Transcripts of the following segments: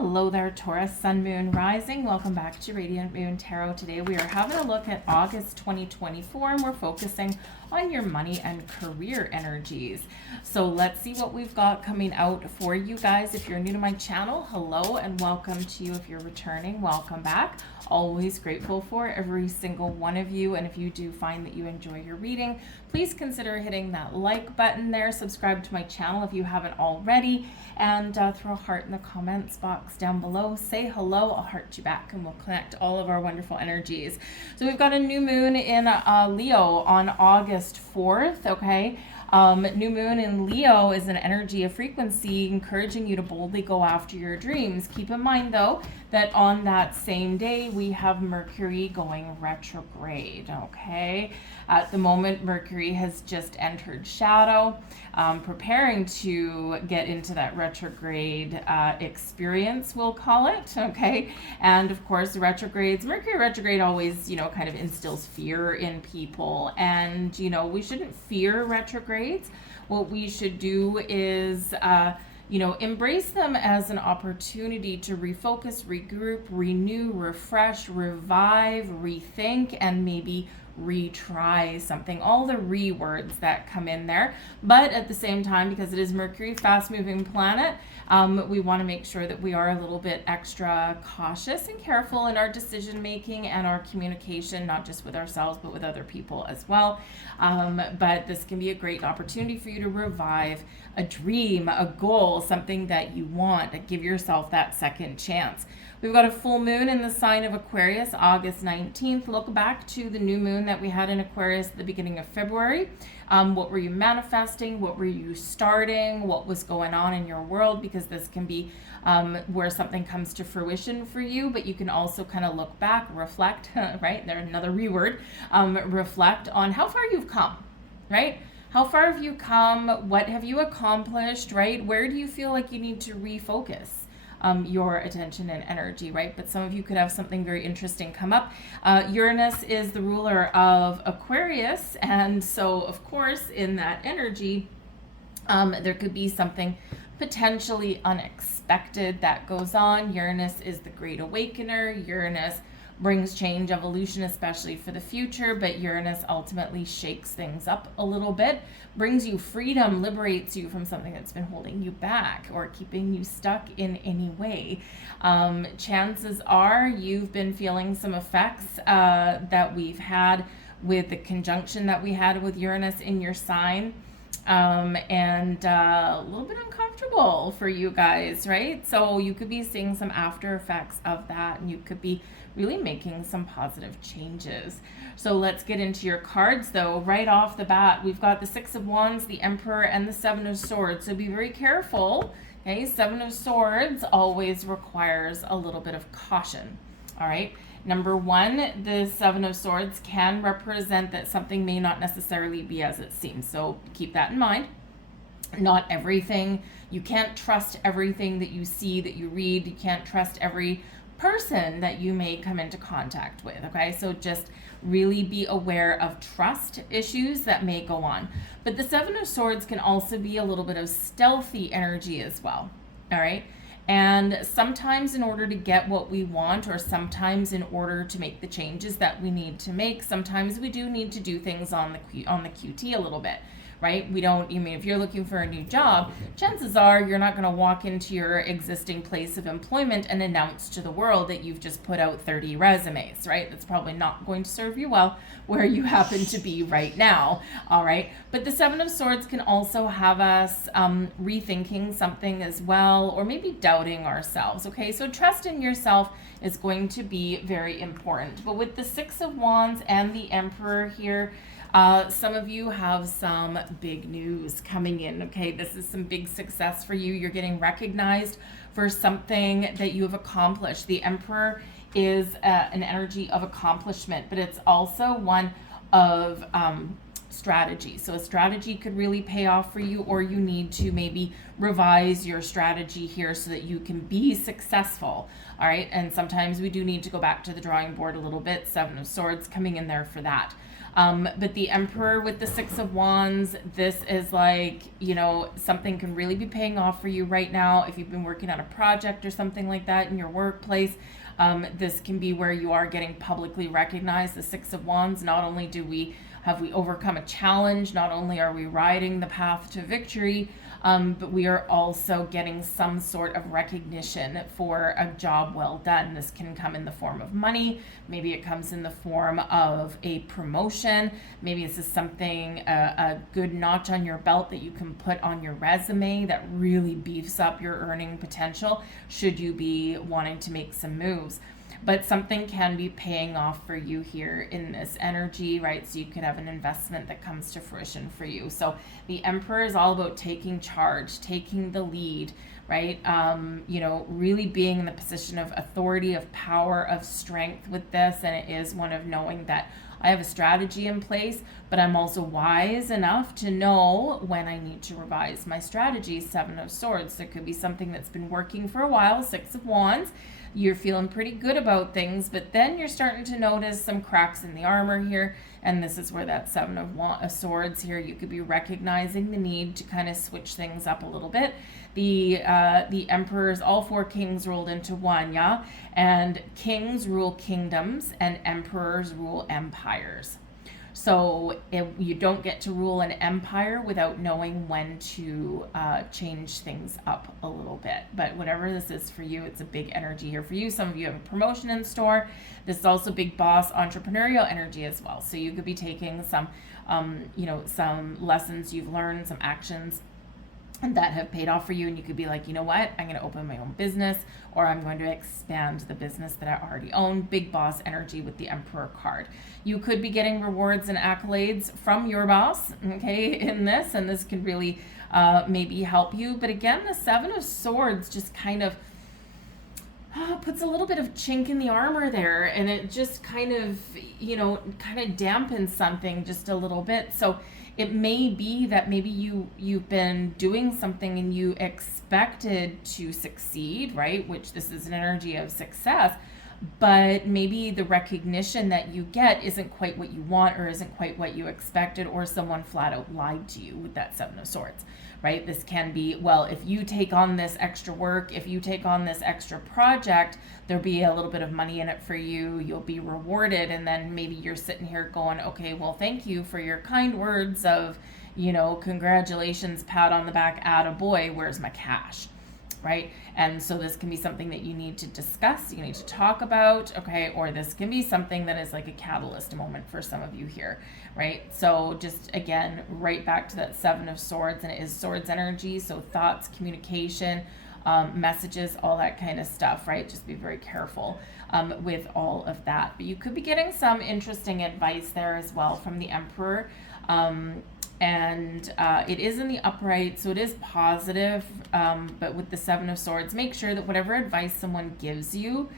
Hello there, Taurus, Sun, Moon, Rising. Welcome back to Radiant Moon Tarot. Today we are having a look at August 2024 and we're focusing on your money and career energies. So let's see what we've got coming out for you guys. If you're new to my channel, hello and welcome to you. If you're returning, welcome back. Always grateful for every single one of you. And if you do find that you enjoy your reading, please consider hitting that like button there. Subscribe to my channel if you haven't already, and throw a heart in the comments box down below. Say hello, I'll heart you back, and we'll connect all of our wonderful energies. So we've got a new moon in Leo on August 4th, okay? New moon in Leo is an energy, a frequency encouraging you to boldly go after your dreams. Keep in mind though that on that same day we have Mercury going retrograde, okay? At the moment Mercury has just entered shadow, preparing to get into that retrograde experience, we'll call it, okay? And of course retrogrades, Mercury retrograde always, kind of instills fear in people, and we shouldn't fear retrogrades. What we should do is embrace them as an opportunity to refocus, regroup, renew, refresh, revive, rethink, and maybe retry something. All the words that come in there. But at the same time, because it is Mercury, fast-moving planet, we want to make sure that we are a little bit extra cautious and careful in our decision making and our communication, not just with ourselves, but with other people as well. But this can be a great opportunity for you to revive a dream, a goal, something that you want, to give yourself that second chance. We've got a full moon in the sign of Aquarius, August 19th. Look back to the new moon that we had in Aquarius at the beginning of February. What were you manifesting? What were you starting? What was going on in your world? Because this can be where something comes to fruition for you, but you can also kind of look back, reflect, right? There's another word, reflect on how far you've come, right? How far have you come? What have you accomplished, right? Where do you feel like you need to refocus your attention and energy, right? But some of you could have something very interesting come up. Uranus is the ruler of Aquarius, and so of course in that energy there could be something potentially unexpected that goes on. Uranus is the great awakener. Uranus brings change, evolution, especially for the future, but Uranus ultimately shakes things up a little bit, brings you freedom, liberates you from something that's been holding you back or keeping you stuck in any way. Chances are you've been feeling some effects that we've had with the conjunction that we had with Uranus in your sign. And a little bit uncomfortable for you guys, right? So you could be seeing some after effects of that, and you could be really making some positive changes. So let's get into your cards though. Right off the bat, we've got the Six of Wands, the Emperor, and the Seven of Swords. So be very careful, okay? Seven of Swords always requires a little bit of caution, all right? Number one, the Seven of Swords can represent that something may not necessarily be as it seems. So keep that in mind. Not everything, you can't trust everything that you see, that you read. You can't trust every person that you may come into contact with, okay? So just really be aware of trust issues that may go on. But the Seven of Swords can also be a little bit of stealthy energy as well, all right? And sometimes in order to get what we want, or sometimes in order to make the changes that we need to make, sometimes we do need to do things on the QT a little bit, right? We don't, if you're looking for a new job, chances are you're not going to walk into your existing place of employment and announce to the world that you've just put out 30 resumes, right? That's probably not going to serve you well where you happen to be right now, all right? But the Seven of Swords can also have us rethinking something as well, or maybe doubting ourselves, okay? So trust in yourself is going to be very important. But with the Six of Wands and the Emperor here, some of you have some big news coming in, okay? This is some big success for you. You're getting recognized for something that you have accomplished. The Emperor is an energy of accomplishment, but it's also one of strategy. So a strategy could really pay off for you, or you need to maybe revise your strategy here so that you can be successful, all right? And sometimes we do need to go back to the drawing board a little bit. Seven of Swords coming in there for that. But the Emperor with the Six of Wands, this is like, you know, something can really be paying off for you right now. If you've been working on a project or something like that in your workplace, this can be where you are getting publicly recognized. The Six of Wands, not only have we overcome a challenge, not only are we riding the path to victory, but we are also getting some sort of recognition for a job well done. This can come in the form of money. Maybe it comes in the form of a promotion. Maybe this is something, a good notch on your belt that you can put on your resume that really beefs up your earning potential should you be wanting to make some moves. But something can be paying off for you here in this energy, right? So you could have an investment that comes to fruition for you. So the Emperor is all about taking charge, taking the lead, right? You know, really being in the position of authority, of power, of strength with this. And it is one of knowing that I have a strategy in place, but I'm also wise enough to know when I need to revise my strategy. Seven of Swords. There could be something that's been working for a while. Six of Wands. You're feeling pretty good about things, but then you're starting to notice some cracks in the armor here. And this is where that Seven of Swords here, you could be recognizing the need to kind of switch things up a little bit. The Emperors, all four kings rolled into one, yeah? And kings rule kingdoms and emperors rule empires. So you don't get to rule an empire without knowing when to change things up a little bit. But whatever this is for you, it's a big energy here for you. Some of you have a promotion in store. This is also big boss entrepreneurial energy as well. So you could be taking some, you know, some lessons you've learned, some actions that have paid off for you, and you could be like, you know what, I'm going to open my own business, or I'm going to expand the business that I already own. Big boss energy with the Emperor card. You could be getting rewards and accolades from your boss, okay, in this, and this could really maybe help you. But again, the Seven of Swords just kind of puts a little bit of chink in the armor there, and it just kind of, you know, kind of dampens something just a little bit. So it may be that maybe you've been doing something and you expected to succeed, right? Which this is an energy of success, but maybe the recognition that you get isn't quite what you want, or isn't quite what you expected, or someone flat out lied to you with that Seven of Swords, right? This can be, well, if you take on this extra work, if you take on this extra project, there'll be a little bit of money in it for you, you'll be rewarded, and then maybe you're sitting here going, okay, well, thank you for your kind words of, you know, congratulations, pat on the back, attaboy, where's my cash? Right? And so this can be something that you need to discuss, you need to talk about, okay? Or this can be something that is like a catalyst moment for some of you here, right? So just again, right back to that Seven of Swords, and it is swords energy. So thoughts, communication, messages, all that kind of stuff, right? Just be very careful with all of that. But you could be getting some interesting advice there as well from the Emperor. And it is in the upright, so it is positive, but with the Seven of Swords, make sure that whatever advice someone gives you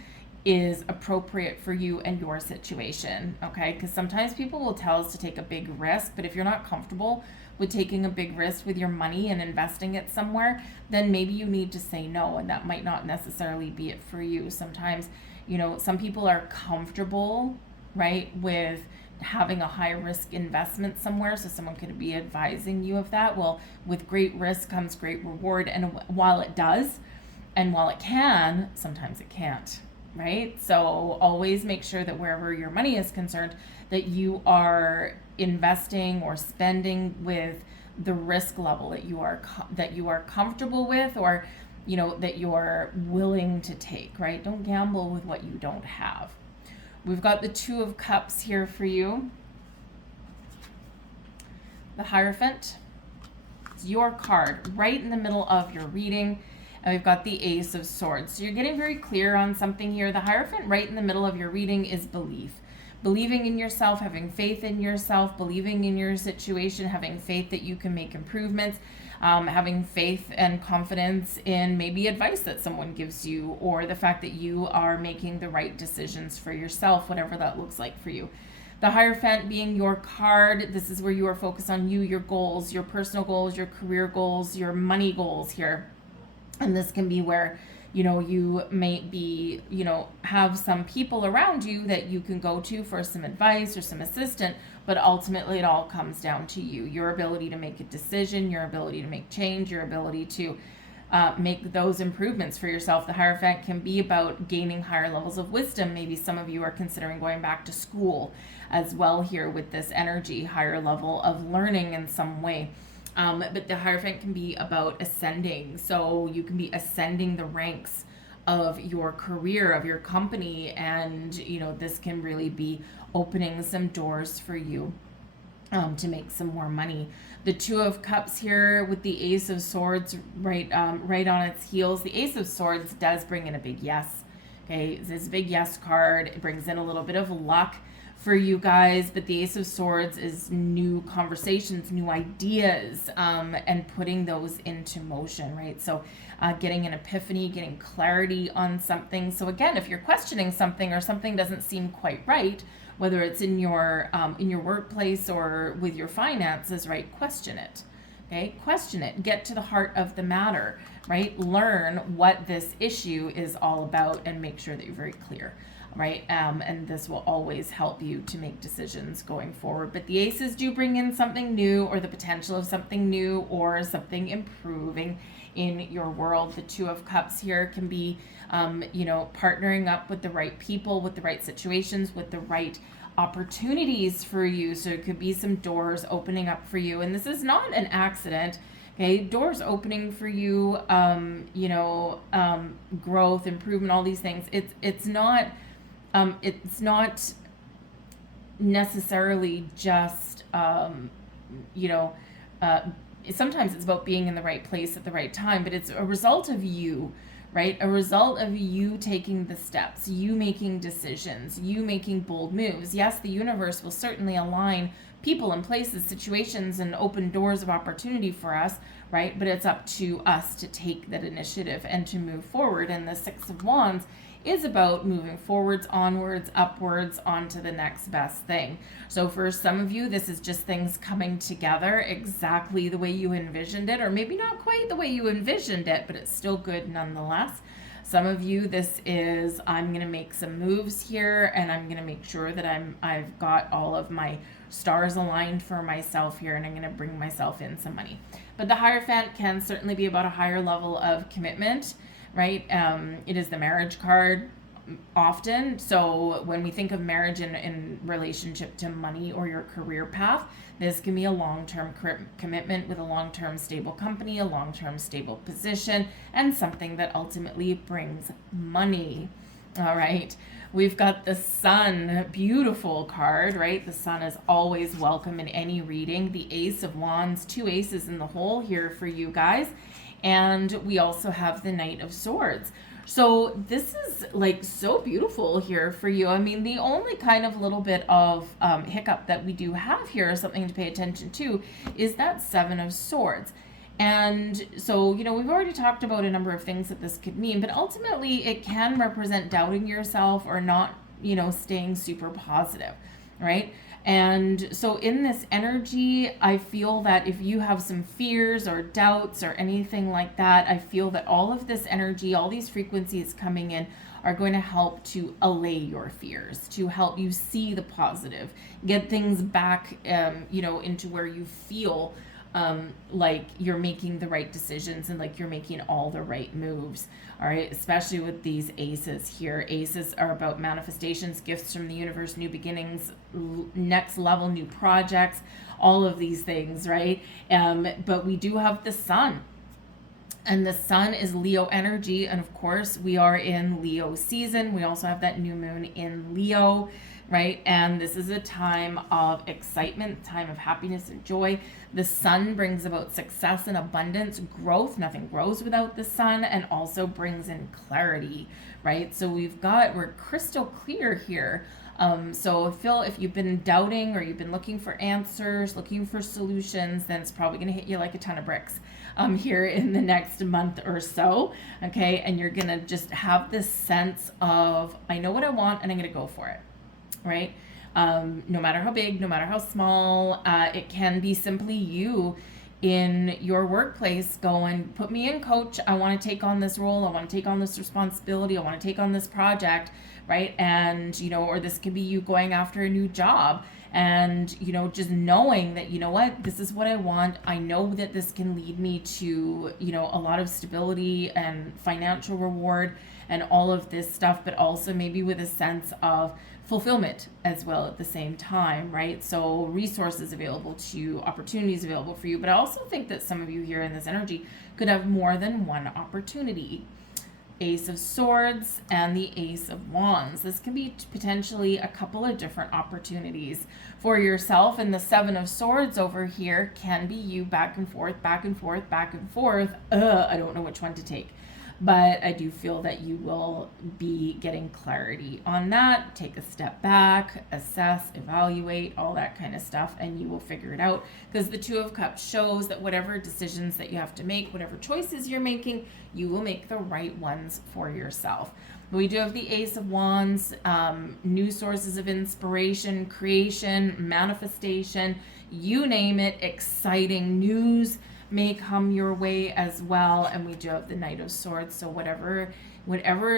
is appropriate for you and your situation, okay? Because sometimes people will tell us to take a big risk, but if you're not comfortable with taking a big risk with your money and investing it somewhere, then maybe you need to say no, and that might not necessarily be it for you. Sometimes, you know, some people are comfortable, right, with having a high risk investment somewhere, so someone could be advising you of that. Well, with great risk comes great reward, and while it does, and while it can, sometimes it can't, right? So always make sure that wherever your money is concerned, that you are investing or spending with the risk level that you are comfortable with, or, you know, that you're willing to take, right? Don't gamble with what you don't have. We've got the Two of Cups here for you. The Hierophant. It's your card right in the middle of your reading. And we've got the Ace of Swords. So you're getting very clear on something here. The Hierophant right in the middle of your reading is belief. Believing in yourself, having faith in yourself, believing in your situation, having faith that you can make improvements, having faith and confidence in maybe advice that someone gives you, or the fact that you are making the right decisions for yourself, whatever that looks like for you. The Hierophant being your card, this is where you are focused on you, your goals, your personal goals, your career goals, your money goals here. And this can be where You may be, have some people around you that you can go to for some advice or some assistance, but ultimately it all comes down to you, your ability to make a decision, your ability to make change, your ability to make those improvements for yourself. The Hierophant can be about gaining higher levels of wisdom. Maybe some of you are considering going back to school as well here with this energy, higher level of learning in some way. But the Hierophant can be about ascending. So you can be ascending the ranks of your career, of your company. And, this can really be opening some doors for you to make some more money. The Two of Cups here with the Ace of Swords right on its heels. The Ace of Swords does bring in a big yes. Okay, this big yes card. It brings in a little bit of luck for you guys, but the Ace of Swords is new conversations, new ideas, and putting those into motion, right? So getting an epiphany, getting clarity on something. So again, if you're questioning something or something doesn't seem quite right, whether it's in your workplace or with your finances, right? Question it, okay? Question it. Get to the heart of the matter, right? Learn what this issue is all about and make sure that you're very clear, right? And this will always help you to make decisions going forward. But the aces do bring in something new, or the potential of something new, or something improving in your world. The Two of Cups here can be, partnering up with the right people, with the right situations, with the right opportunities for you. So it could be some doors opening up for you. And this is not an accident. Okay, doors opening for you, growth, improvement, all these things. It's not necessarily just, sometimes it's about being in the right place at the right time, but it's a result of you, right? A result of you taking the steps, you making decisions, you making bold moves. Yes, the universe will certainly align people and places, situations, and open doors of opportunity for us, right? But it's up to us to take that initiative and to move forward. And the Six of Wands is about moving forwards, onwards, upwards, onto the next best thing. So for some of you, this is just things coming together exactly the way you envisioned it, or maybe not quite the way you envisioned it, but it's still good nonetheless. Some of you, this is, I'm going to make some moves here, and I'm going to make sure that I've got all of my stars aligned for myself here, and I'm going to bring myself in some money. But the Hierophant can certainly be about a higher level of commitment, right? It is the marriage card often. So when we think of marriage in relationship to money or your career path, this can be a long-term commitment with a long-term stable company, a long-term stable position, and something that ultimately brings money. All right. We've got the Sun, beautiful card, right? The Sun is always welcome in any reading. The Ace of Wands, 2 aces in the hole here for you guys. And we also have the Knight of Swords. So this is like so beautiful here for you. I mean, the only kind of little bit of hiccup that we do have here, something to pay attention to, is that 7 of Swords. And so, we've already talked about a number of things that this could mean, but ultimately it can represent doubting yourself or not, staying super positive, right? And so in this energy, I feel that if you have some fears or doubts or anything like that, I feel that all of this energy, all these frequencies coming in are going to help to allay your fears, to help you see the positive, get things back, into where you feel like you're making the right decisions and like you're making all the right moves. All right, especially with these aces here. Aces are about manifestations, gifts from the universe, new beginnings, next level, new projects, all of these things, right? But we do have the Sun. And the Sun is Leo energy. And of course, we are in Leo season. We also have that new moon in Leo, right? And this is a time of excitement, time of happiness and joy. The Sun brings about success and abundance, growth. Nothing grows without the Sun, and also brings in clarity, right? So we're crystal clear here. So Phil, if you've been doubting or you've been looking for answers, looking for solutions, then it's probably going to hit you like a ton of bricks here in the next month or so. Okay. And you're going to just have this sense of, I know what I want and I'm going to go for it. Right. No matter how big, no matter how small, it can be simply you in your workplace going, put me in, coach. I want to take on this role. I want to take on this responsibility. I want to take on this project, right? And, you know, or this could be you going after a new job and, you know, just knowing that, you know what, this is what I want. I know that this can lead me to, you know, a lot of stability and financial reward and all of this stuff, but also maybe with a sense of fulfillment as well at the same time, right? So resources available to you, opportunities available for you. But I also think that some of you here in this energy could have more than one opportunity. Ace of Swords and the Ace of Wands. This can be potentially a couple of different opportunities for yourself. And the Seven of Swords over here can be you back and forth, back and forth, back and forth. I don't know which one to take. But I do feel that you will be getting clarity on that. Take a step back, assess, evaluate, all that kind of stuff, and you will figure it out. Because the Two of Cups shows that whatever decisions that you have to make, whatever choices you're making, you will make the right ones for yourself. We do have the Ace of Wands, new sources of inspiration, creation, manifestation, you name it, exciting news may come your way as well. And we do have the Knight of Swords. So whatever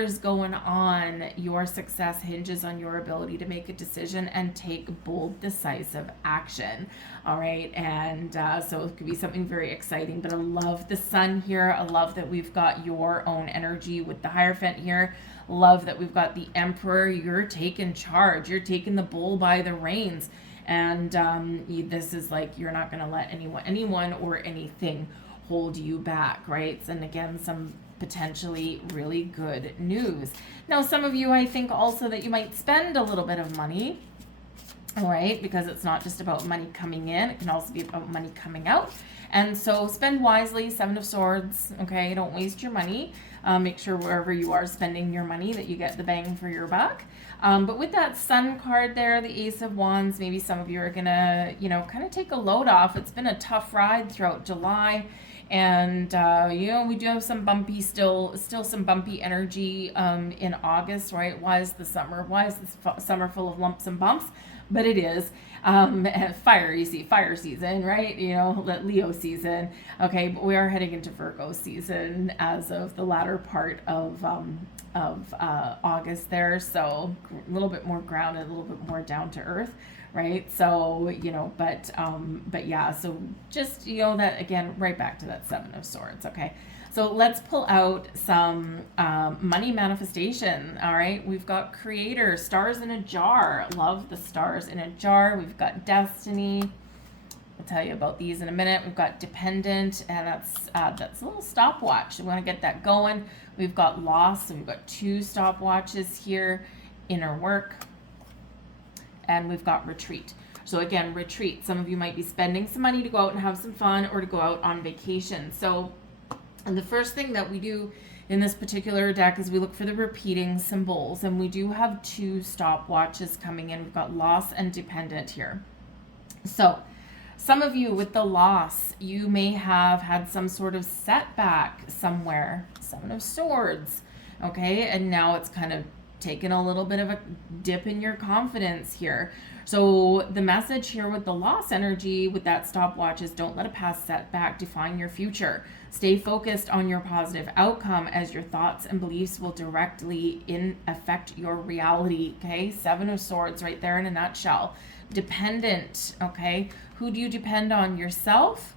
is going on, your success hinges on your ability to make a decision and take bold, decisive action. All right. And so it could be something very exciting, but I love the Sun here. I love that we've got your own energy with the Hierophant here. Love that we've got the Emperor. You're taking charge. You're taking the bull by the reins. And this is like, you're not going to let anyone or anything hold you back, right? And again, some potentially really good news. Now, some of you, I think also that you might spend a little bit of money, all right? Because it's not just about money coming in. It can also be about money coming out. And so spend wisely, Seven of Swords, okay? Don't waste your money. Make sure wherever you are spending your money that you get the bang for your buck. But with that Sun card there, the Ace of Wands, maybe some of you are going to, you know, kind of take a load off. It's been a tough ride throughout July. And, you know, we do have some bumpy, still some bumpy energy in August, right? Why is the summer full of lumps and bumps? But it is. Fire season, right? You know, Leo season. Okay, but we are heading into Virgo season as of the latter part of August there. So a little bit more grounded, a little bit more down to earth, right? So, you know, but yeah, so just, you know, that again, right back to that Seven of Swords. Okay. So let's pull out some money manifestation. All right. We've got Creator, Stars in a Jar. Love the Stars in a Jar. We've got Destiny. I'll tell you about these in a minute. We've got Dependent, and that's a little stopwatch. We want to get that going. We've got Loss, so we've got 2 stopwatches here. Inner Work, and we've got Retreat. So again, Retreat. Some of you might be spending some money to go out and have some fun or to go out on vacation. So, and the first thing that we do in this particular deck is we look for the repeating symbols, and we do have 2 stopwatches coming in. We've got Loss and Dependent here. So some of you with the Loss, you may have had some sort of setback somewhere. Seven of Swords, okay? And now it's kind of taken a little bit of a dip in your confidence here. So the message here with the Loss energy with that stopwatch is don't let a past setback define your future. Stay focused on your positive outcome, as your thoughts and beliefs will directly affect your reality, okay? Seven of Swords right there in a nutshell. Dependent, okay? Who do you depend on? Yourself,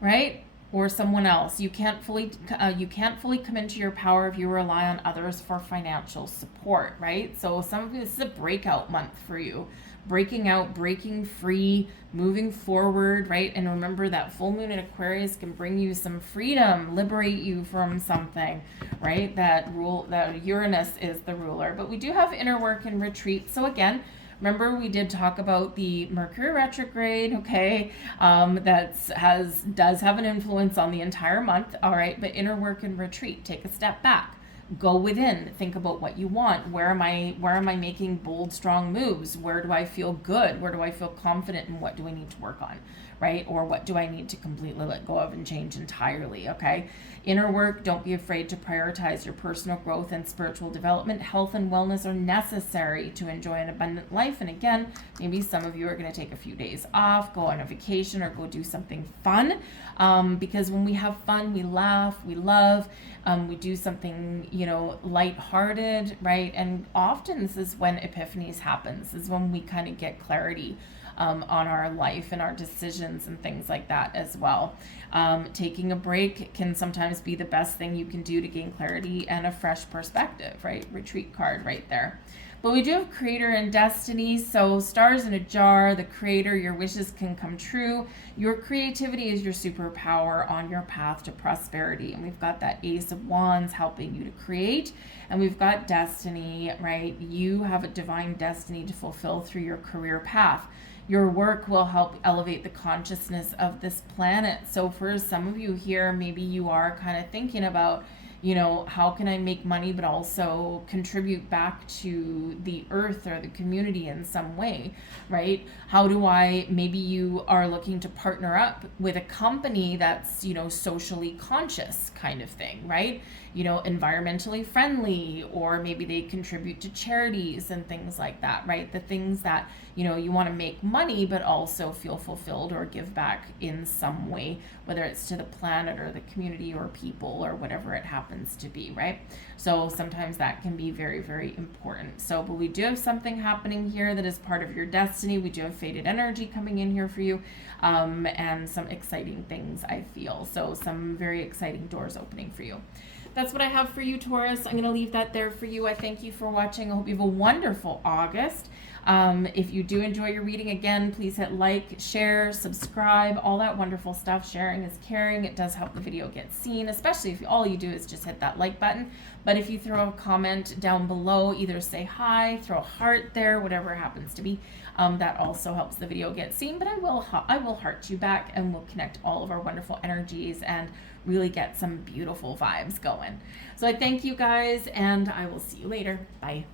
right? Or someone else. You can't fully come into your power if you rely on others for financial support, right? So some of you, this is a breakout month for you. Breaking out, breaking free, moving forward, right? And remember that full moon in Aquarius can bring you some freedom, liberate you from something, right? That Uranus is the ruler. But we do have Inner Work and Retreat. So again, remember we did talk about the Mercury retrograde, okay? Does have an influence on the entire month, all right? But Inner Work and Retreat, take a step back. Go within, think about what you want. Where am I making bold, strong moves? Where do I feel good? Where do I feel confident? And what do I need to work on? right? Or what do I need to completely let go of and change entirely, okay? Inner work, don't be afraid to prioritize your personal growth and spiritual development. Health and wellness are necessary to enjoy an abundant life. And again, maybe some of you are going to take a few days off, go on a vacation, or go do something fun. Because when we have fun, we laugh, we love, we do something, lighthearted, right? And often this is when epiphanies happen. This is when we kind of get clarity on our life and our decisions and things like that as well. Taking a break can sometimes be the best thing you can do to gain clarity and a fresh perspective, right? Retreat card right there. But we do have Creator and Destiny. So stars in a jar, the Creator, your wishes can come true. Your creativity is your superpower on your path to prosperity. And we've got that Ace of Wands helping you to create. And we've got Destiny, right? You have a divine destiny to fulfill through your career path. Your work will help elevate the consciousness of this planet. So for some of you here, maybe you are kind of thinking about, how can I make money but also contribute back to the earth or the community in some way, right? Maybe you are looking to partner up with a company that's, socially conscious kind of thing, right? Environmentally friendly, or maybe they contribute to charities and things like that, right? The things that, you want to make money, but also feel fulfilled or give back in some way, whether it's to the planet or the community or people or whatever it happens to be, right? So sometimes that can be very, very important. So, but we do have something happening here that is part of your destiny. We do have faded energy coming in here for you, and some exciting things, I feel. So some very exciting doors opening for you. That's what I have for you, Taurus. I'm going to leave that there for you. I thank you for watching. I hope you have a wonderful August. If you do enjoy your reading, again, please hit like, share, subscribe, all that wonderful stuff. Sharing is caring. It does help the video get seen, especially if all you do is just hit that like button. But if you throw a comment down below, either say hi, throw a heart there, whatever it happens to be, that also helps the video get seen. But I will heart you back, and we'll connect all of our wonderful energies and really get some beautiful vibes going. So I thank you guys, and I will see you later. Bye.